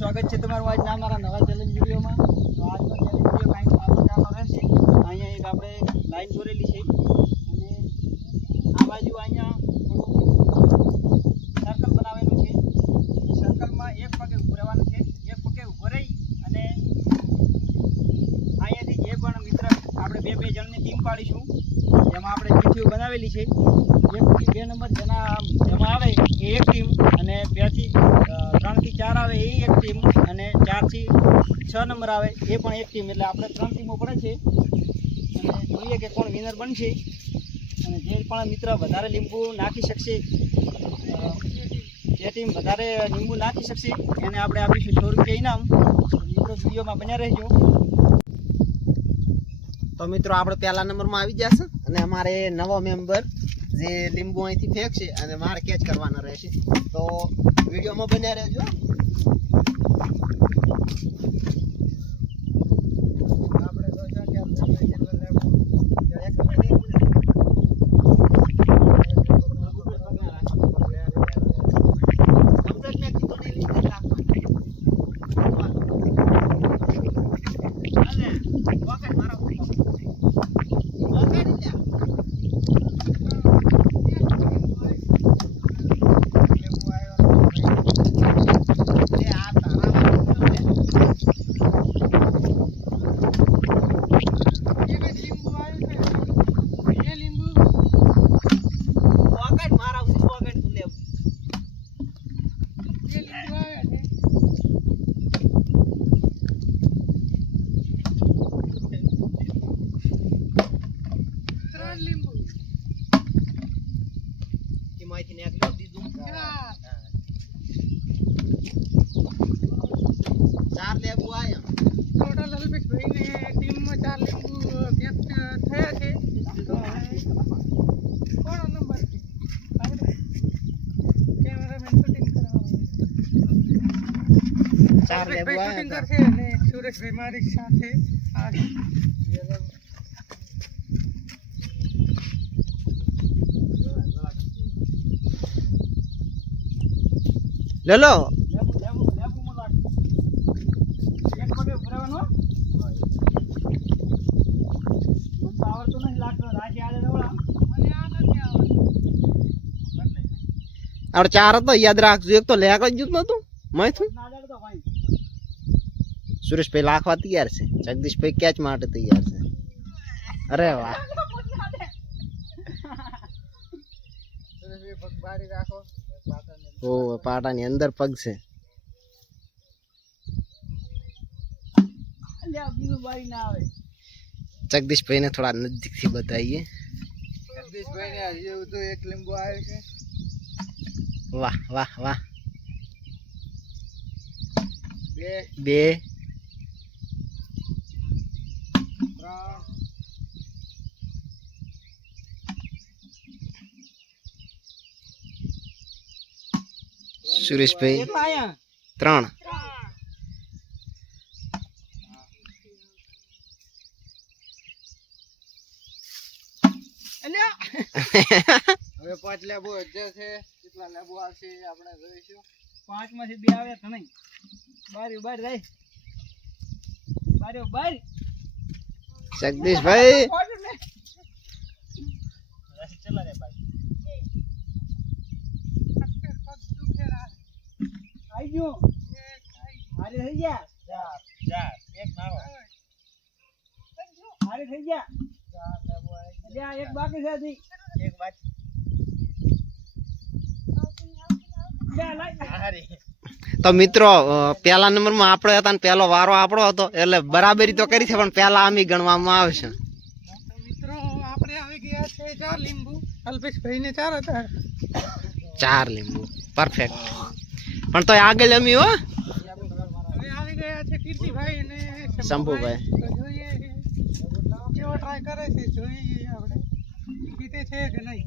સ્વાગત છે તમારું આજના અમારા નવા ચેલેન્જ વિડીયોમાં તો આજનો ચેલેન્જ વીડિયો કાંઈક આ પ્રકારનો રહેશે અહીંયા એક આપણે લાઈન દોરેલી છે અને આ બાજુ અહીંયા થોડું સર્કલ બનાવેલું છે એ સર્કલમાં એક પગે ઊભું રહેવાનું છે એક પગે ઊભો રહી અને અહીંયાથી જે પણ મિત્ર આપણે બે બે જણની ટીમ પાડીશું જેમાં આપણે બનાવેલી છે. એકથી બે નંબર જેના જેમાં આવે એ એક ટીમ અને બેથી ત્રણથી ચાર આવે એ એક ટીમ અને ચારથી છ નંબર આવે એ પણ એક ટીમ એટલે આપણે ત્રણ ટીમો પડે છે. અને જોઈએ કે કોણ વિનર બનશે. અને જે પણ મિત્ર વધારે લીંબુ નાખી શકશે જે ટીમ વધારે લીંબુ નાખી શકશે, એને આપણે આપીશું સો રૂપિયા ઇનામ. મિત્રો વિડીયોમાં બન્યા રહેજો. તો મિત્રો, આપણે પહેલા નંબરમાં આવી જશે અને અમારે નવો મેમ્બર જે લીંબુ અહીંથી ફેંકશે અને મારે કેચ કરવાનો રહેશે. તો વિડીયોમાં બન્યા રહેજો. આપણે તો છે કે આપણે જેટલો લેવો, એક મિનિટ, એક મિનિટ. Complete મેં કીધું ને એવી રીતે રાખવાનું. અને વખત મારા વખત લ્યા. લે આ તારા વાળું લે. વખત મારા ઉડી વખત તું લે. એમાંથી નીકળ્યું દીધું. હા. ચાર લેબુ આયા ચાર લેબુ આયા હતા. સુરેશભાઈ મારી સાથે આ લે લો લેબુ લેબુ લેબુ માં લાગ એક પગે ઊભું રહેવાનું હો. મને તો આવડતું નથી લાગતું રાજી આજે નવડા મને આ નથી આવડતું આપણે ચાર હતો યાદ રાખજો એક તો લેક જ નતું મય થું ભાઈ સુરેશભાઈ લાખવા તૈયાર છે જગદીશભાઈ કેચ માટે તૈયાર છે અરે વાહ ઓ પાટાની અંદર પગ છે જગદીશભાઈ ને થોડા નજીકથી બતાવીએ જગદીશભાઈ ને હજી તો એક લીંબુ આવ્યું છે વાહ વાહ વાહ. બે. સુરેશભાઈ. ત્રણ. હવે પાંચ બહુ જે છે. કેટલા લેબુ આવશે એ આપણે જોઈશું. પાંચમાંથી બે આવે તો નહીં. બારી બાર રહી. બારી બાર જગદીશભાઈ. ચલા આઈ ગયો. હારે થઈ ગયા? ચાર ચાર એક હારે થઈ ગયા? અલ્યા એક બાકી છે હજી. એક બાકી. તો મિત્રો પહેલા નંબરમાં આપણે હતા ને પહેલો વારો આપણો હતો એટલે બરાબરી તો કરી છે પણ પહેલા આમી ગણવામાં આવશે મિત્રો આપણે આવી ગયા છે ચાર લીંબુ. અલ્પેશભાઈ ને ચાર હતા. ચાર લીંબુ. પરફેક્ટ પણ તો આગળ અમી હો. આવી ગયા છે કીર્તિભાઈ અને શંભુભાઈ. કેવો ટ્રાય કરે છે જોઈએ આપણે. જીતે છે કે નહીં?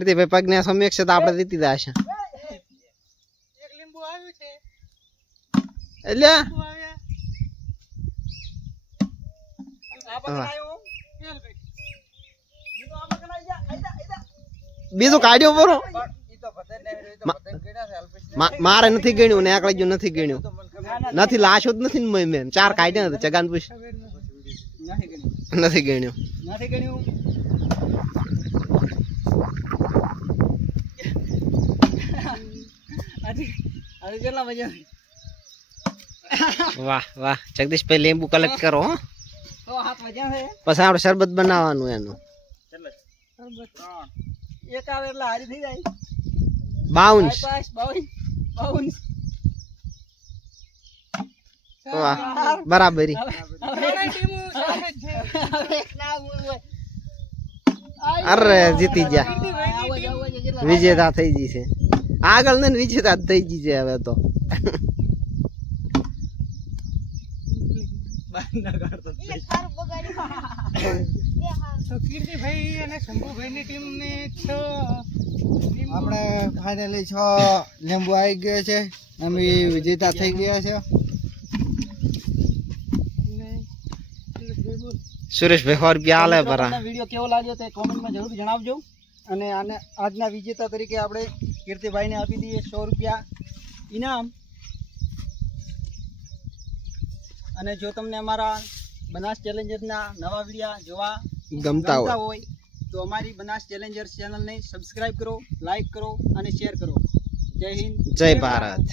તો ભાઈ નહીં રહ્યો, ઈ તો આપણે દીધી દા છે. બીજું કાઢ્યું મા- મારે નથી ગણ્યું ને આકડે ગયું નથી ગણ્યું. નથી. લાશો જ નથી ને મેં ચાર કાઢ્યા હતા ચગાન પૂછ. નથી. નથી ગણ્યું. નથી ગણ્યું નથી ગણ્યું આજે કેટલા મજા વાહ વાહ જગદીશભાઈ લીંબુ કલેક્ટ કરો હો પછી આપણે શરબત બનાવવાનું એનું એક આવે એટલે હારી થઈ જાય બાઉન્સ પાંચ બાવન બાવન વાહ બરાબરી હવે અરે જીતી ગયા વિજેતા થઈ ગઈ છે આગળ ને વિજેતા જ થઈ ગઈ છે હવે તો. તો કીર્તિભાઈ અને શંભુભાઈની ટીમને છ આપણે ફાઇનલી છ લીંબુ આવી ગયો છે. અમે વિજેતા થઈ ગયા છે. સુરેશભાઈ સો રૂપિયા આલે મિત્રો, વીડિયો કેવો લાગ્યો તે કોમેન્ટમાં જરૂર જણાવજો. અને આને આજના વિજેતા તરીકે આપણે કીર્તિભાઈને આપી દઈએ સો રૂપિયા ઇનામ. અને જો તમને અમારા બનાસ ચેલેન્જર્સના નવા વિડીયા જોવા ગમતા હોય. તો અમારી બનાસ ચેલેન્જર્સ ચેનલને સબસ્ક્રાઇબ કરો લાઈક કરો અને શેર કરો. જય હિન્દ. જય ભારત.